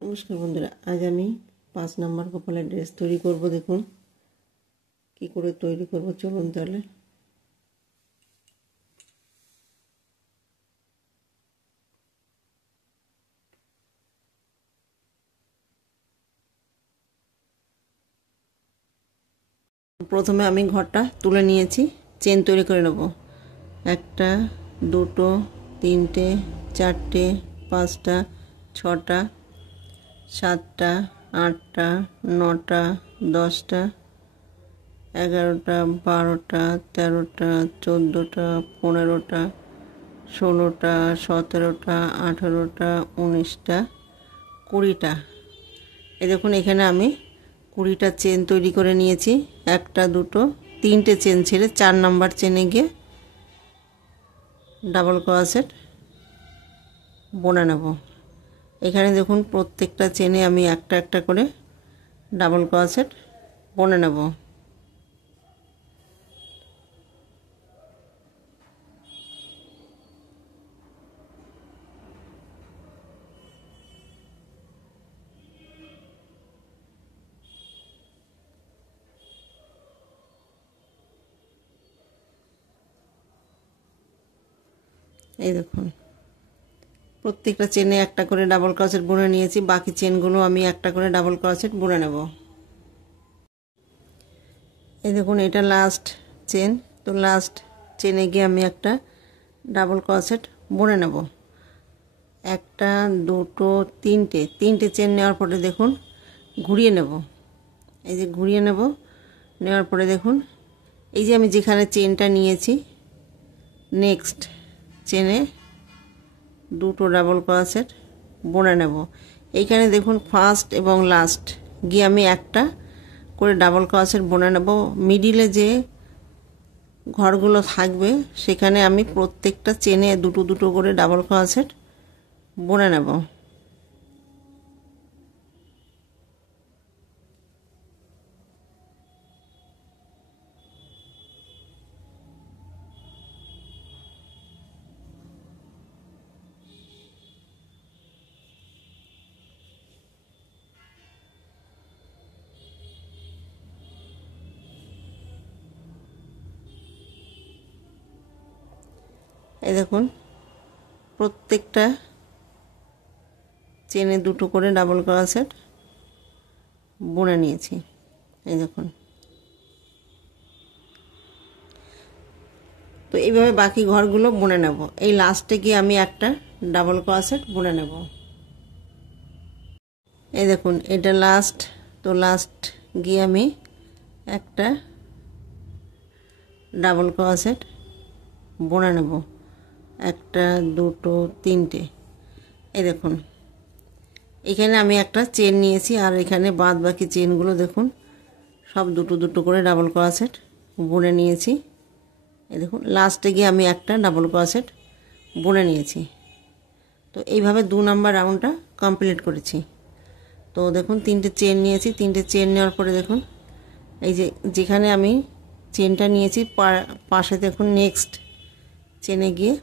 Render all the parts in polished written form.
নমস্কার বন্ধুরা, আজ আমি 5 নম্বর কপালের ড্রেস তৈরি করব। দেখুন কি করে তৈরি করব, চলুন তাহলে। প্রথমে আমি ঘরটা তুলে নিয়েছি, চেন তৈরি করে নেব। 1টা 2টো 3টে 4টে 5টা 6টা 7টা 8টা 9টা 10টা 11টা 12টা 13টা 14টা 15টা 16টা 17টা 18টা 19টা 20টা। এই দেখুন, এখানে আমি 20টা চেন তৈরি করে নিয়েছি। 1টা 2টো 3টে চেন ছেড়ে 4 নাম্বার চেনে গিয়ে ডাবল ক্রোশেট বুনে নেব। এখানে দেখুন, প্রত্যেকটা চেনে আমি একটা একটা করে ডাবল ক্রোশেট বুনে নেব। এই দেখুন, প্রত্যেকটা চেনে একটা করে ডাবল ক্রোশেট বুনে নিয়েছি। বাকি চেনগুলো আমি একটা করে ডাবল ক্রোশেট বুনে নেব। এই দেখুন, এটা লাস্ট চেন। তো লাস্ট চেনে গিয়ে আমি একটা ডাবল ক্রোশেট বুনে নেব। 1টা 2টো 3টে চেন নেওয়ার পরে দেখুন ঘুরিয়ে নেব। এই যে ঘুরিয়ে নেওয়ার পরে দেখুন, এই যে আমি যেখানে চেনটা নিয়েছি, নেক্সট চেনে 2টো ডাবল ক্রোশেট বুনে নেব। এইখানে দেখুন, ফার্স্ট এবং লাস্ট গিয়ে আমি একটা করে ডাবল ক্রোশেট বুনে নেব। মিডিলে যে ঘরগুলো থাকবে সেখানে আমি প্রত্যেকটা চেনে 2টো 2টো করে ডাবল ক্রোশেট বুনে নেব। এই দেখুন, প্রত্যেকটা চেনে 2টো করে ডাবল ক্রোশেট বুনে নিয়েছি। এই দেখুন, তো এইভাবে বাকি ঘরগুলো বুনে নেব। এই লাস্টে গিয়ে আমি একটা ডাবল ক্রোশেট বুনে নেব। এই দেখুন, এটা লাস্ট। তো লাস্ট গিয়ে আমি একটা ডাবল ক্রোশেট বুনে নেব। 1টা 2টো 3টে। এই দেখুন, এখানে আমি একটা চেন নিয়েছি, আর এখানে বাদ বাকি চেনগুলো দেখুন সব 2টো 2টো করে ডাবল ক্রোশেট বুনে নিয়েছি। এই দেখুন, লাস্টে গিয়ে আমি একটা ডাবল ক্রোশেট বুনে নিয়েছি। তো এইভাবে 2 নাম্বার রাউন্ডটা কমপ্লিট করেছি। তো দেখুন, 3টে চেন নিয়েছি। 3টে চেন নেওয়ার পরে দেখুন, এই যে যেখানে আমি চেনটা নিয়েছি পাশে দেখুন নেক্সট চেনে গিয়ে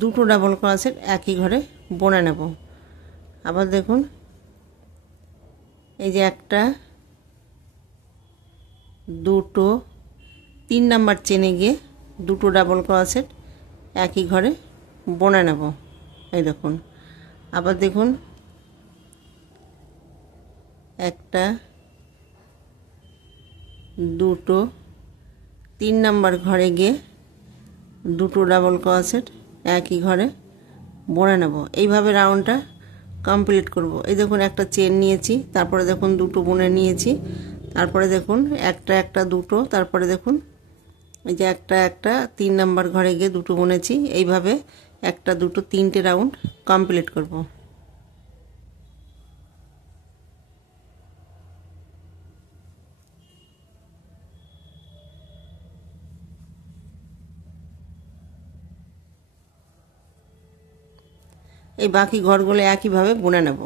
2টো ডাবল ক্রোশেট একই ঘরে বুনে নেব। আবার দেখুন, এই যে 1টা 2টো 3 নাম্বার চেনে গিয়ে 2টো ডাবল ক্রোশেট একই ঘরে বুনে নেব। এই দেখুন, আবার দেখুন, 1টা 2টো 3 নাম্বার ঘরে গিয়ে 2টো ডাবল ক্রোশেট একই ঘরে বুনে নেব। এইভাবে রাউন্ডটা কমপ্লিট করব। এই দেখুন, একটা চেন নিয়েছি, তারপরে দেখুন 2টো বুনে নিয়েছি, তারপরে দেখুন একটা 2টো, তারপরে দেখুন এই যে একটা 3 নাম্বার ঘরে গিয়ে 2টো বুনেছি। এইভাবে 1টা 2টো 3টে রাউন্ড কমপ্লিট করব। এই বাকি ঘরগুলো একইভাবে বুনে নেব।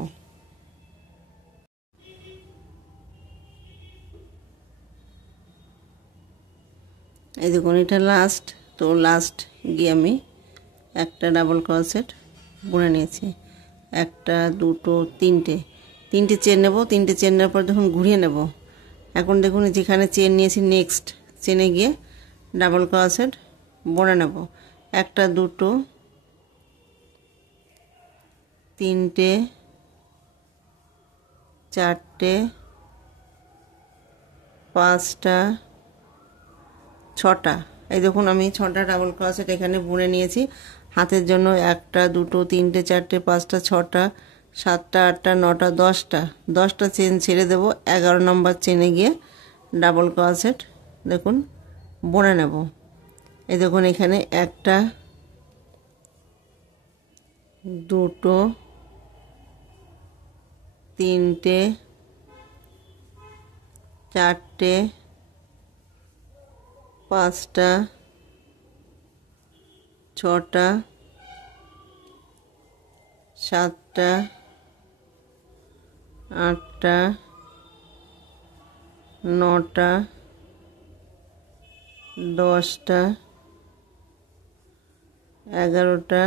এই দেখুন, এটা লাস্ট। তো লাস্ট গিয়ে আমি একটা ডাবল ক্রোশেট বুনে নিয়েছি। একটা দুটো তিনটে চেন নেব। তিনটে চেন নেওয়ার পর যখন ঘুরিয়ে নেব, এখন দেখুন যেখানে চেন নিয়েছি নেক্সট চেনে গিয়ে ডাবল ক্রোশেট বুনে নেব। একটা দুটো তিনটে চারটে পাঁচটা ছটা। এই দেখুন আমি 6টা ডাবল ক্রোশেট এখানে বুনে নিয়েছি। হাতের জন্য একটা দুটো তিনটে চারটে পাঁচটা ছটা সাতটা আটটা নটা 10টা চেন ছেড়ে দেব। 11 নম্বর চেনে গিয়ে ডাবল ক্রোশেট দেখুন বুনে নেব। এই দেখুন এখানে একটা দুটো তিনটে চারটে পাঁচটা ছটা সাতটা আটটা নটা 10টা 11টা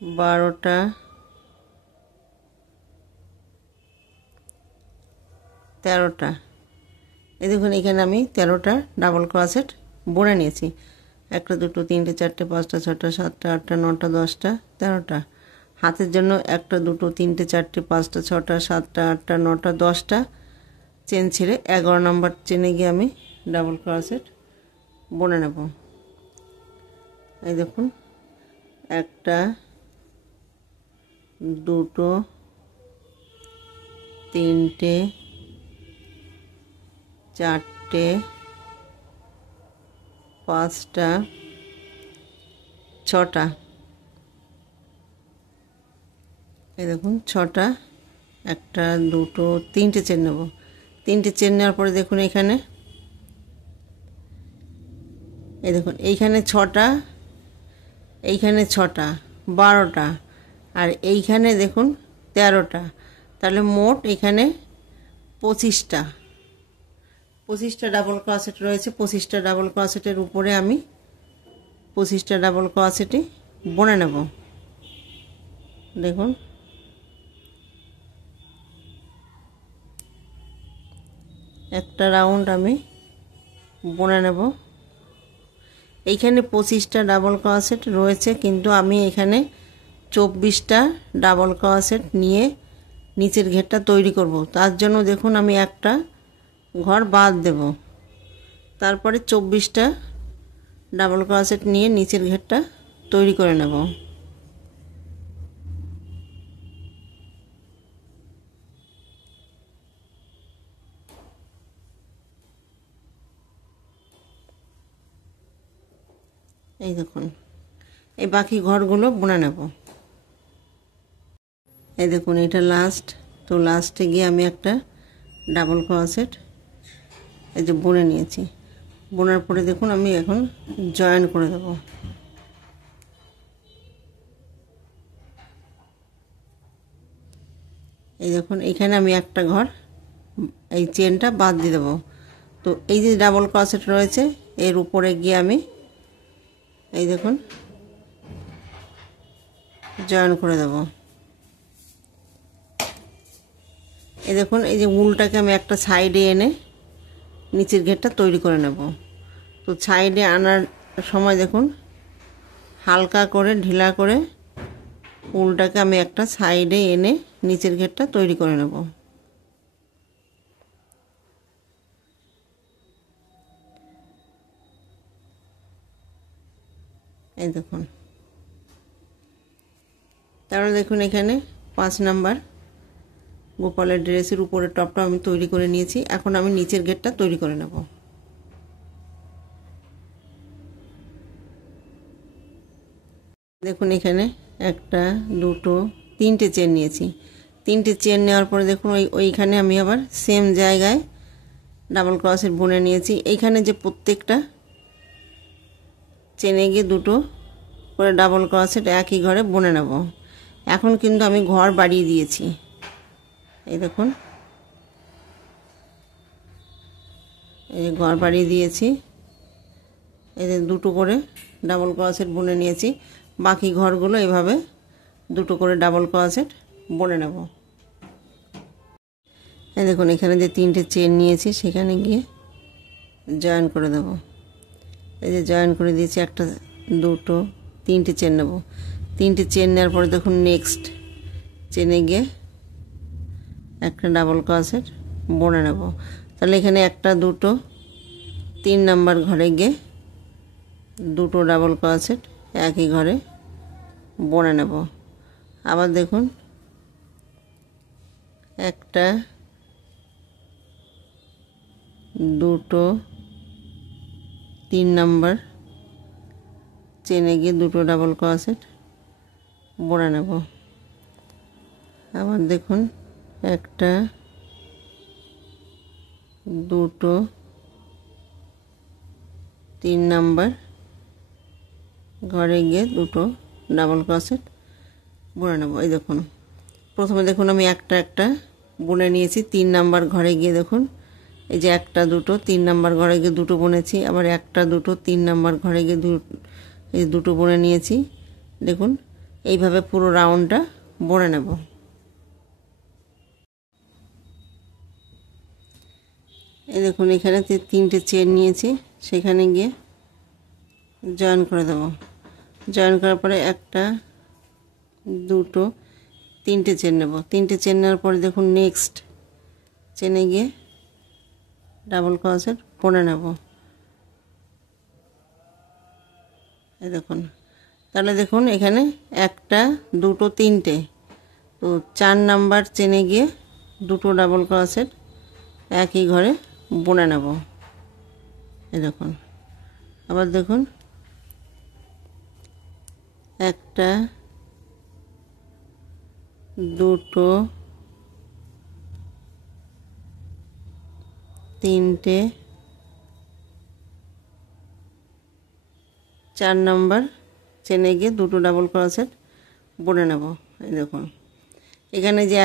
12টা 13টা। এই দেখুন এখানে আমি 13টা ডাবল ক্রোশেট বুনে নিয়েছি। একটা দুটো তিনটে চারটে পাঁচটা ছটা সাতটা আটটা নটা 10টা 13টা। হাতের জন্য একটা দুটো তিনটে চারটে পাঁচটা ছটা সাতটা আটটা নটা 10টা চেন ছেড়ে 11 নম্বর চেনে গিয়ে আমি ডাবল ক্রোশেট বুনে নেব। এই দেখুন একটা দুটো তিনটে চারটে পাঁচটা ছটা। এই দেখুন 6টা একটা দুটো তিনটে চেন নেব। তিনটে চেন নেওয়ার পরে দেখুন এখানে এই দেখুন এইখানে 6টা এইখানে 6টা 12টা আর এইখানে দেখুন 13টা। তাহলে মোট এখানে 25টা ডাবল ক্রোশেট রয়েছে। 25টা ডাবল ক্রোশেটের উপরে আমি 25টা ডাবল ক্রোশেটই বুনে নেব। দেখুন একটা রাউন্ড আমি বুনে নেব। এইখানে 25টা ডাবল ক্রোশেট রয়েছে, কিন্তু আমি এখানে 24টা ডাবল ক্রোশেট নিয়ে নিচের ঘেরটা তৈরি করব। তার জন্য দেখুন আমি একটা ঘর বাদ দেব, তারপরে 24টা ডাবল ক্রোশেট নিয়ে নিচের ঘেরটা তৈরি করে নেব। এই দেখুন এই বাকি ঘরগুলো বুনে নেব। এই দেখুন এটা লাস্ট, তো লাস্টে গিয়ে আমি একটা ডাবল ক্রোশেট এই যে বুনে নিয়েছি। বোনার পরে দেখুন আমি এখন জয়েন করে দেব। এই দেখুন এখানে আমি একটা ঘর এই চেনটা বাদ দিয়ে দেবো। তো এই যে ডাবল ক্রোশেট রয়েছে এর উপরে গিয়ে আমি এই দেখুন জয়েন করে দেব। এই দেখুন এই যে উলটাকে আমি একটা সাইডে এনে নিচের ঘেরটা তৈরি করে নেব। তো সাইডে আনার সময় দেখুন হালকা করে ঢিলা করে উলটাকে আমি একটা সাইডে এনে নিচের ঘেরটা তৈরি করে নেব। এই দেখুন, তারপরে দেখুন এখানে 5 নাম্বার গোপালের ড্রেসের উপরের টপটা আমি তৈরি করে নিয়েছি। এখন আমি নিচের ঘেরটা তৈরি করে নেব। দেখুন এখানে একটা দুটো তিনটে চেন নিয়েছি। তিনটে চেন নেওয়ার পরে দেখুন ওইখানে আমি আবার সেম জায়গায় ডাবল ক্রোশেট বুনে নিয়েছি। এইখানে যে প্রত্যেকটা চেনে গিয়ে দুটো করে ডাবল ক্রোশেট একই ঘরে বুনে নেব। এখন কিন্তু আমি ঘর বাড়িয়ে দিয়েছি। এই দেখুন এই যে ঘর বাড়িয়ে দিয়েছি। এই যে দুটো করে ডাবল ক্রোশেট বুনে নিয়েছি। বাকি ঘরগুলো এভাবে দুটো করে ডাবল ক্রোশেট বুনে নেব। এই দেখুন এখানে যে তিনটে চেন নিয়েছি সেখানে গিয়ে জয়েন করে দেব। এই যে জয়েন করে দিয়েছি, একটা দুটো তিনটে চেন নেব। তিনটে চেন নেওয়ার পরে দেখুন নেক্সট চেনে গিয়ে একটা ডাবল ক্রোশেট বুনে নেব। তাহলে এখানে একটা দুটো 3 নাম্বার ঘরে গিয়ে দুটো ডাবল ক্রোশেট একই ঘরে বুনে নেব। আবার দেখুন একটা দুটো 3 নাম্বার চেনে গিয়ে দুটো ডাবল ক্রোশেট বুনে নেব। আবার দেখুন একটা দুটো 3 নাম্বার ঘরে গিয়ে দুটো ডাবল ক্রোশেট বুনে নেব। এই দেখুন প্রথমে দেখুন আমি একটা একটা বুনে নিয়েছি, 3 নাম্বার ঘরে গিয়ে দেখুন এই যে একটা দুটো 3 নাম্বার ঘরে গিয়ে দুটো বুনেছি, আবার একটা দুটো 3 নাম্বার ঘরে গিয়ে এই দুটো বুনে নিয়েছি। দেখুন এইভাবে পুরো রাউন্ডটা বুনে নেব। এই দেখুন এখানে তিনটে চেন নিয়েছি, সেখানে গিয়ে জয়েন করে দেব। জয়েন করার পরে একটা দুটো তিনটে চেন নেব। তিনটে চেন নেওয়ার পরে দেখুন নেক্সট চেনে গিয়ে ডাবল ক্রোশেট বুনে নেব। এই দেখুন তাহলে দেখুন এখানে একটা দুটো তিনটে, তো 4 নাম্বার চেনে গিয়ে দুটো ডাবল ক্রোশেট একই ঘরে বুনে নেব। এই দেখুন আবার দেখুন একটা দুটো তিনটে 4 নাম্বার চেনে গিয়ে দুটো ডাবল ক্রোশেট বুনে নেব। এই দেখুন এখানে যে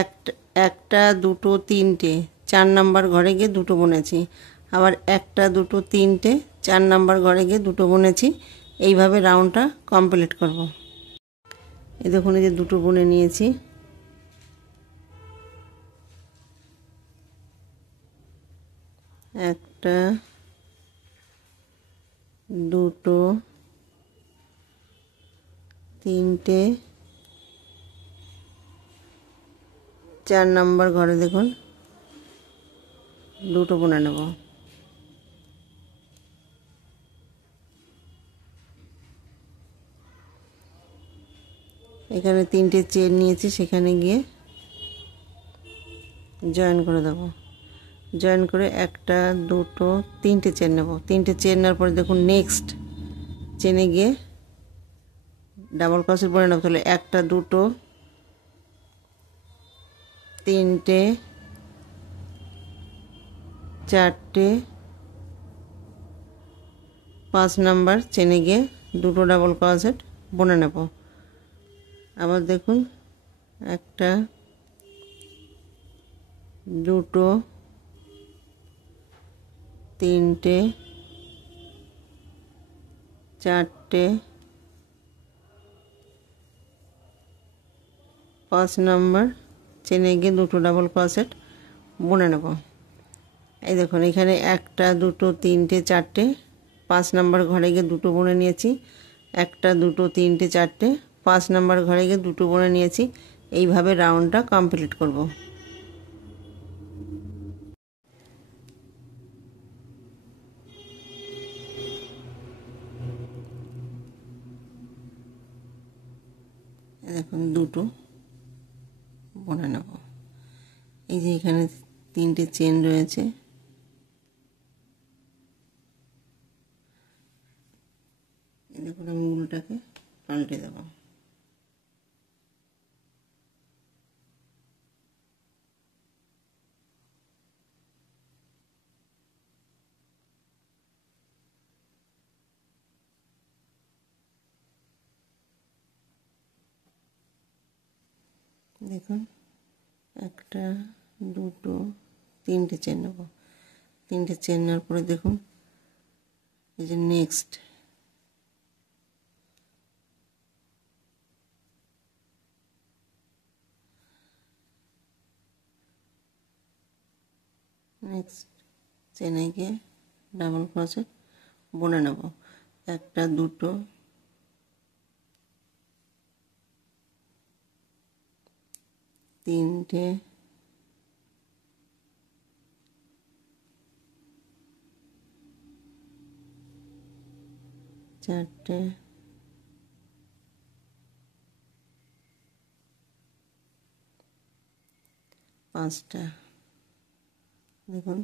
একটা দুটো তিনটে 4 নাম্বার ঘরে গিয়ে দুটো বুনেছি, আবার একটা দুটো তিনটে 4 নাম্বার ঘরে গিয়ে দুটো বুনেছি। এইভাবে রাউন্ডটা কমপ্লিট করব। এই দেখুন এই যে দুটো বুনে নিয়েছি। একটা দুটো তিনটে 4 নাম্বার ঘরে দেখুন দুটো বুনে নেব। এখানে তিনটে চেন নিয়েছি, সেখানে গিয়ে জয়েন করে দেব। জয়েন করে একটা দুটো তিনটে চেন নেব। তিনটে চেন নেওয়ার পরে দেখুন নেক্সট চেনে গিয়ে ডাবল ক্রোশেট বুনে নেব। তাহলে একটা দুটো তিনটে চারটে 5 নাম্বার চেনে গিয়ে দুটো ডাবল ক্রোশেট বুনে নেব। আবার দেখুন একটা দুটো তিনটে চারটে 5 নাম্বার চেনে গিয়ে দুটো ডাবল ক্রোশেট বুনে নেব। এই দেখুন এখানে একটা দুটো তিনটে চারটে 5 নাম্বার ঘরে গিয়ে দুটো বুনে নিয়েছি, একটা দুটো তিনটে চারটে 5 নাম্বার ঘরে গিয়ে দুটো বুনে নিয়েছি। এইভাবে রাউন্ডটা কমপ্লিট করব। দেখুন দুটো বুনে নেব। এই যে এখানে তিনটে চেন রয়েছে, দেখুন আমি উল্টাকে পাল্টে দেব। দেখুন একটা দুটো তিনটে চেন নেব। তিনটে চেন নেওয়ার পরে দেখুন এই যে নেক্সট নেক্সট চেনে গিয়ে ডাবল ক্রোশেট বুনে নেব। একটা, দুটো, তিনটে, চারটে, পাঁচটা। দেখুন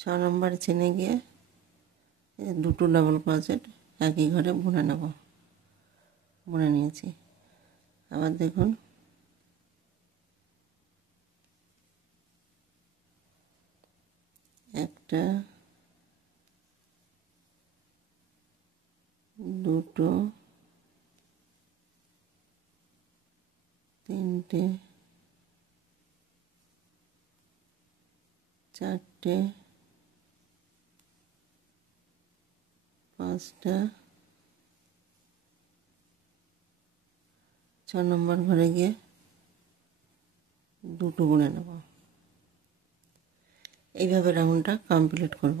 6 নম্বর চেনে গিয়ে দুটো ডাবল ক্রোশেট একই ঘরে বুনে নেব। বুনে নিয়েছি। আবার দেখুন একটা, দুটো, তিনটে, চারটে, পাঁচটা, 6 নম্বর ঘরে গিয়ে দুটো বুনে নেব। এইভাবে রাউন্ডটা কমপ্লিট করব।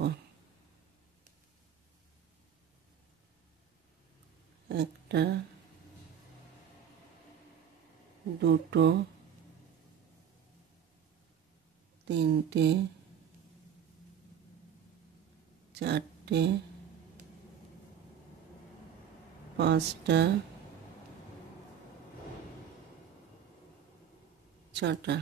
একটা, দুটো, তিনটে, চারটে, পাঁচটা, ছটা।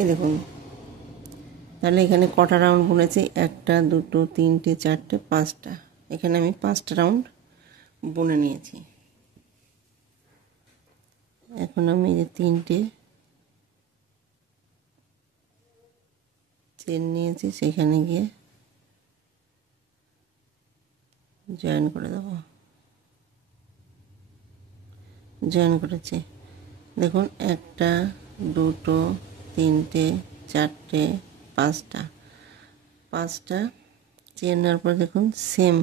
এই দেখুন তাহলে এখানে কটা রাউন্ড বুনেছি? একটা, দুটো, তিনটে, চারটে, পাঁচটা। এখানে আমি 5টা রাউন্ড বুনে নিয়েছি। এখন আমি যে 3টে চেন নিয়েছি সেখানে গিয়ে জয়েন করে দেবো। জয়েন করেছি। দেখুন একটা, দুটো, তিনটে, চারটে, পাঁচটা। 5টা চেন নেওয়ার পর দেখুন সেম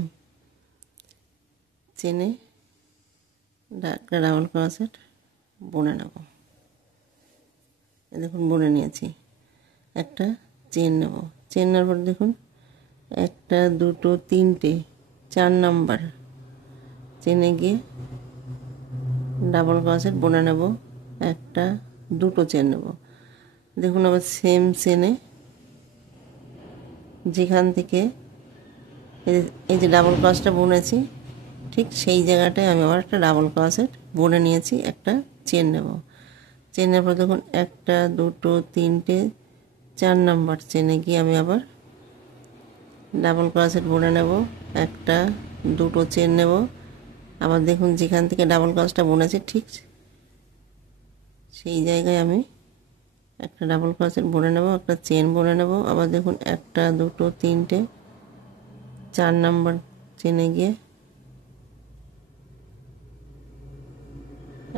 চেনে একটা ডাবল ক্রোশেট বুনে নেব। দেখুন বুনে নিয়েছি। একটা চেন নেব। চেন নেওয়ার পর দেখুন একটা, দুটো, তিনটে, 4 নাম্বার চেনে গিয়ে ডাবল ক্রোশেট বুনে নেব। একটা, দুটো চেন নেব। দেখুন আবার সেম চেনে যেখান থেকে এই যে ডাবল ক্রোশেটটা বুনেছি ঠিক সেই জায়গাটায় আমি আবার একটা ডাবল ক্রোশেট বুনে নিয়েছি। একটা চেন নেব। চেনের পর দেখুন একটা, দুটো, তিনটে, 4 নাম্বার চেনে গিয়ে আমি আবার ডাবল ক্রোশেট বুনে নেব। একটা, দুটো চেন নেব। আবার দেখুন যেখান থেকে ডাবল ক্রোশেটটা বুনেছি ঠিক সেই জায়গায় আমি একটা ডাবল ক্রোশেট বুনে নেব, একটা চেন বুনে নেব। আবার দেখুন একটা, দুটো, তিনটে, 4 নাম্বার চেনে গিয়ে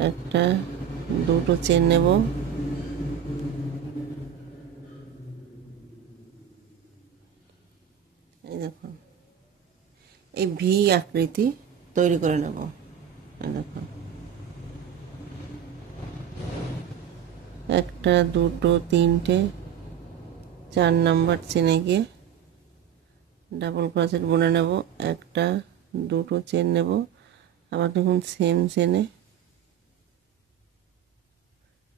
একটা, দুটো চেন নেব। এই দেখুন এই ভি আকৃতি তৈরি করে নেব। এই দেখুন একটা, দুটো, তিনটে, 4 নাম্বার চেনে গিয়ে ডাবল ক্রোশেট বুনে নেব। একটা, দুটো চেন নেব। আবার দেখুন সেম চেনে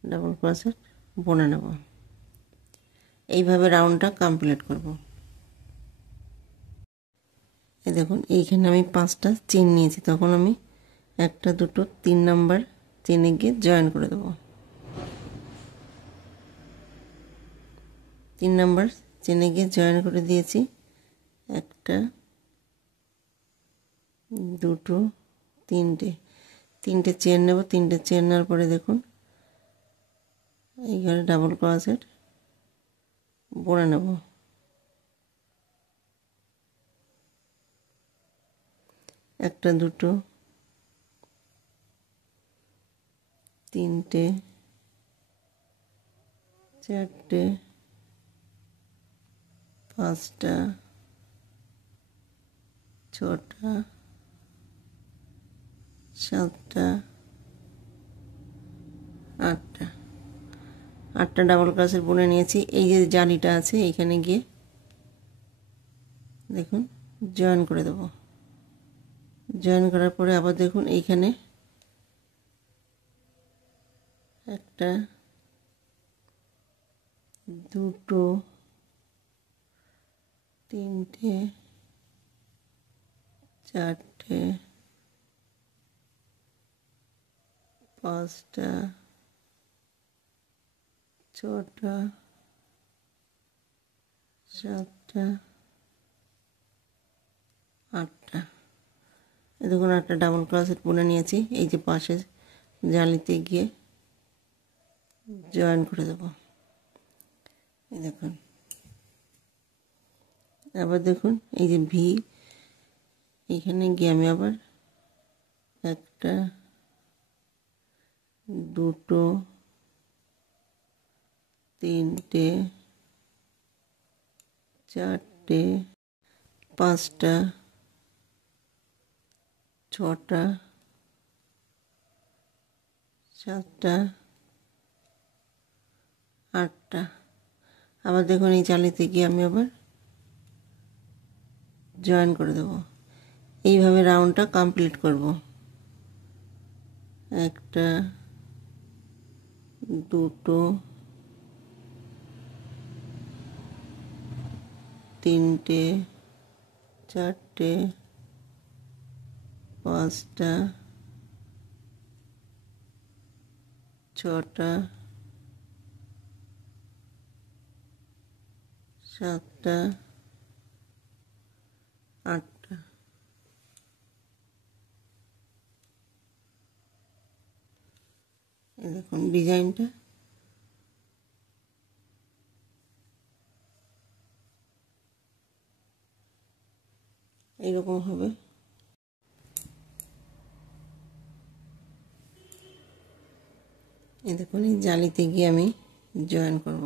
ডাবল ক্রোশেট বুনে নেব। এইভাবে রাউন্ডটা কমপ্লিট করব। এই দেখুন এইখানে আমি 5টা চেন নিয়েছি, তখন আমি একটা, দুটো, 3 নাম্বার চেনে গিয়ে জয়েন করে দেবো। 3 নাম্বার চেনে গিয়ে জয়েন করে দিয়েছি। একটা, দুটো, তিনটে চেন নেব। 3টে চেন নেওয়ার পরে দেখুন এইখানে ডাবল ক্রোশেট বুনে নেব। একটা, দুটো, তিনটে, চারটে, পাঁচটা, ছটা, সাতটা, আটটা আটটা ডাবল ক্রোশেট বুনে নিয়েছি। এই যে জালিটা আছে এইখানে গিয়ে দেখুন জয়েন করে দেব। জয়েন করার পরে আবার দেখুন এইখানে একটা, দুটো, তিনটে, চারটে, পাঁচটা, ছটা, সাতটা, আটটা। দেখুন একটা ডাবল ক্রোশেট বুনে নিয়েছি। এই যে পাশে জালিতে গিয়ে জয়েন করে দেব। এই দেখুন আবার দেখুন এই যে ভি, এইখানে গিয়ে আমি আবার একটা, দুটো, তিনটে, চারটে, পাঁচটা, ছটা, সাতটা, আটটা। আবার দেখুন এই জালিতে গিয়ে আমি আবার জয়েন করে দেব। এইভাবে রাউন্ডটা কমপ্লিট করব। একটা, দুটো, তিনটে, চারটে, পাঁচটা, ছটা, সাতটা, আটটা। এই দেখুন ডিজাইনটা এইরকম হবে। এই দেখুন এই জালিতে গিয়ে আমি জয়েন করব।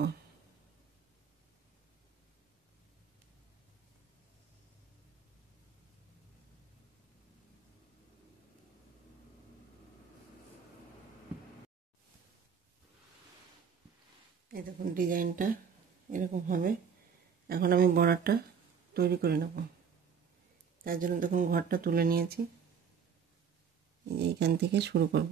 এই দেখুন ডিজাইনটা এরকম হবে। এখন আমি বর্ডারটা তৈরি করে নেব। তার জন্য দেখুন ঘরটা তুলে নিয়েছি। এইখান থেকে শুরু করব।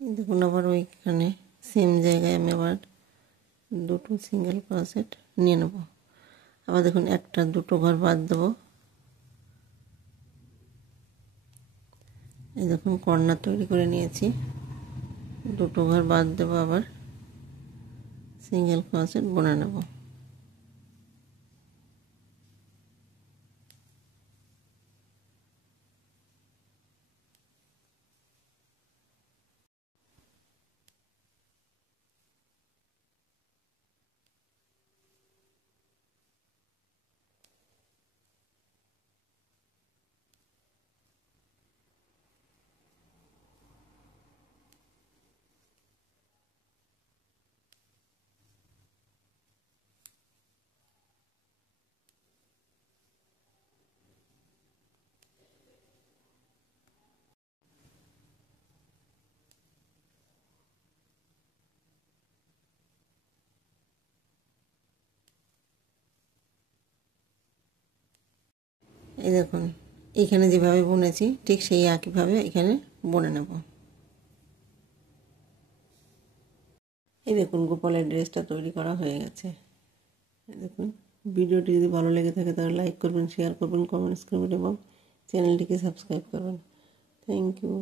দেখুন আবার ওইখানে সেম জায়গায় আমি আবার দুটো সিঙ্গেল ক্রোশেট নিয়ে নেব। আবার দেখুন একটা, দুটো ঘর বাদ দেবো। এই দেখুন কর্নার তৈরি করে নিয়েছি। দুটো ঘর বাদ দেবো, আবার সিঙ্গেল ক্রোশেট বুনে নেব। এই দেখুন এইখানে যেভাবে বুনেছি ঠিক সেই একইভাবে এখানে বুনে নেব। এই দেখুন গোপালের ড্রেসটা তৈরি করা হয়ে গেছে। এই দেখুন, ভিডিওটি যদি ভালো লেগে থাকে তাহলে লাইক করবেন, শেয়ার করবেন, কমেন্টস করবেন এবং চ্যানেলটিকে সাবস্ক্রাইব করবেন। Thank you.